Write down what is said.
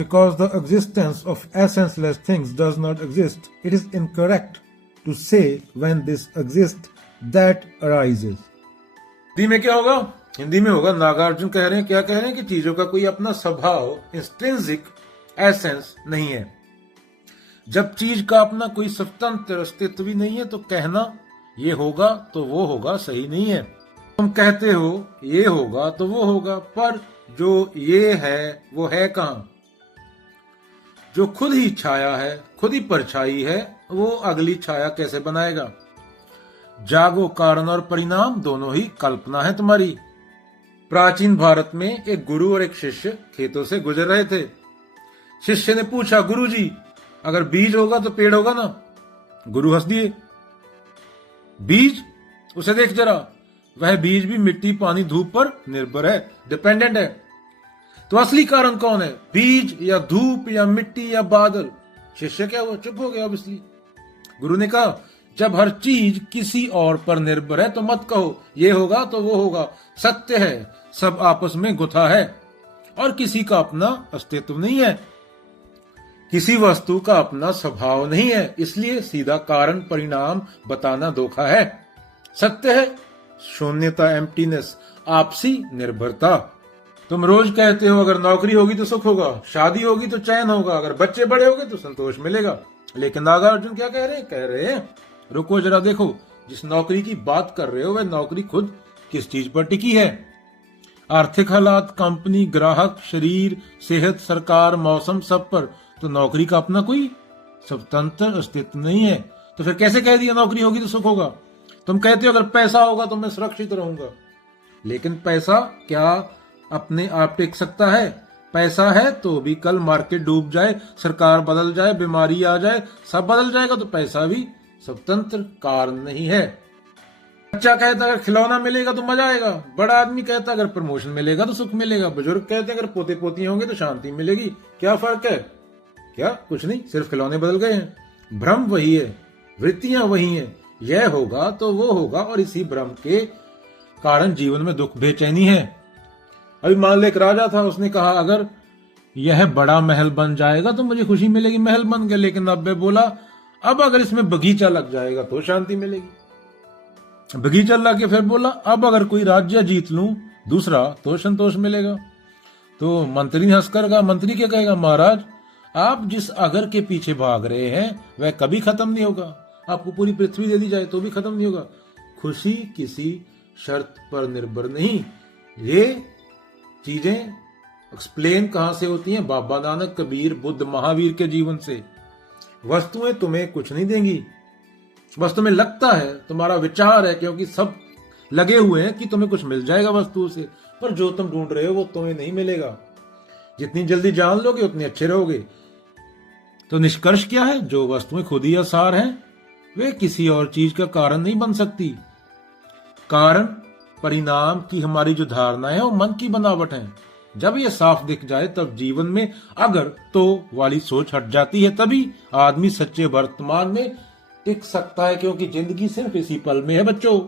Because the existence of essenceless things does not exist, it is incorrect to say when this exists that arises. Hindi में क्या होगा? हिंदी में होगा, नागार्जुन कह रहे हैं, क्या कह रहे हैं कि चीजों का कोई अपना स्वभाव, इंस्ट्रिंसिक एसेंस नहीं है। जब चीज का अपना कोई स्वतंत्र अस्तित्व भी नहीं है तो कहना ये होगा तो वो होगा सही नहीं है। तुम कहते हो ये होगा तो वो होगा, पर जो ये है वो है कहां? जो खुद ही छाया है, खुद ही परछाई है, वो अगली छाया कैसे बनाएगा? जागो, कारण और परिणाम दोनों ही कल्पना है तुम्हारी। प्राचीन भारत में एक गुरु और एक शिष्य खेतों से गुजर रहे थे। शिष्य ने पूछा, गुरुजी, अगर बीज होगा तो पेड़ होगा ना? गुरु हंस दिए। बीज? उसे देख जरा, वह बीज भी मिट्टी, पानी, धूप पर निर्भर है, डिपेंडेंट है। तो असली कारण कौन है? बीज या धूप या मिट्टी या बादल? शिष्य क्या हुआ? चुप हो गया ऑब्वियसली। गुरु ने कहा, जब हर चीज किसी और पर निर्भर है तो मत कहो ये होगा तो वो होगा। सत्य है, सब आपस में गुथा है और किसी का अपना अस्तित्व नहीं है, किसी वस्तु का अपना स्वभाव नहीं है, इसलिए सीधा कारण परिणाम बताना धोखा है। सत्य है शून्यता, एम्प्टीनेस, आपसी निर्भरता। तुम रोज कहते हो अगर नौकरी होगी तो सुख होगा, शादी होगी तो चैन होगा, अगर बच्चे बड़े होंगे तो संतोष मिलेगा। लेकिन नागार्जुन क्या कह रहे हैं? कह रहे हैं रुको जरा, देखो, जिस नौकरी की बात कर रहे हो वह नौकरी खुद किस चीज पर टिकी है? आर्थिक हालात, कंपनी, ग्राहक, शरीर, सेहत, सरकार, मौसम, सब पर। तो नौकरी का अपना कोई स्वतंत्र अस्तित्व नहीं है। तो फिर कैसे कह दिया नौकरी होगी तो सुख होगा? तुम कहते हो अगर पैसा होगा तो मैं सुरक्षित रहूंगा, लेकिन पैसा क्या अपने आप टिक सकता है? पैसा है तो भी कल मार्केट डूब जाए, सरकार बदल जाए, बीमारी आ जाए, सब बदल जाएगा, तो पैसा भी स्वतंत्र कारण नहीं है। बच्चा कहता अगर खिलौना मिलेगा तो मजा आएगा, बड़ा आदमी कहता अगर प्रमोशन मिलेगा तो सुख मिलेगा, बुजुर्ग कहते अगर पोते पोतियां होंगे तो शांति मिलेगी। क्या फर्क है? क्या? कुछ नहीं, सिर्फ खिलौने बदल गए हैं। भ्रम वही है, वृत्तियां वही हैं, यह होगा तो वो होगा, और इसी भ्रम के कारण जीवन में दुख, बेचैनी है। अभी मान लो एक राजा था, उसने कहा अगर यह बड़ा महल बन जाएगा तो मुझे खुशी मिलेगी, महल बन गया। लेकिन अब वे बोला अब अगर इसमें बगीचा लग जाएगा तो शांति मिलेगी। बगीचा लग के फिर बोला अब अगर कोई राज्य जीत लूं दूसरा तो संतोष मिलेगा। तो मंत्री हंसकर कहा, मंत्री क्या कहेगा? महाराज, आप जिस अगर के पीछे भाग रहे हैं वह कभी खत्म नहीं होगा। आपको पूरी पृथ्वी दे दी जाए तो भी खत्म नहीं होगा। खुशी किसी शर्त पर निर्भर नहीं। ये चीजें एक्सप्लेन कहां से होती हैं? बाबा नानक, कबीर, बुद्ध, महावीर के जीवन से। वस्तुएं तुम्हें कुछ नहीं देंगी, बस तुम्हें लगता है, तुम्हारा विचार है, क्योंकि सब लगे हुए हैं कि तुम्हें कुछ मिल जाएगा वस्तु से, पर जो तुम ढूंढ रहे हो वो तुम्हें नहीं मिलेगा। जितनी जल्दी जान लोगे उतने अच्छे रहोगे। तो निष्कर्ष क्या है? जो वस्तुएं खुद ही आसार हैं वे किसी और चीज का कारण नहीं बन सकती। कारण परिणाम की हमारी जो धारणा है वो मन की बनावट है। जब ये साफ दिख जाए तब जीवन में अगर तो वाली सोच हट जाती है, तभी आदमी सच्चे वर्तमान में टिक सकता है, क्योंकि जिंदगी सिर्फ इसी पल में है बच्चों।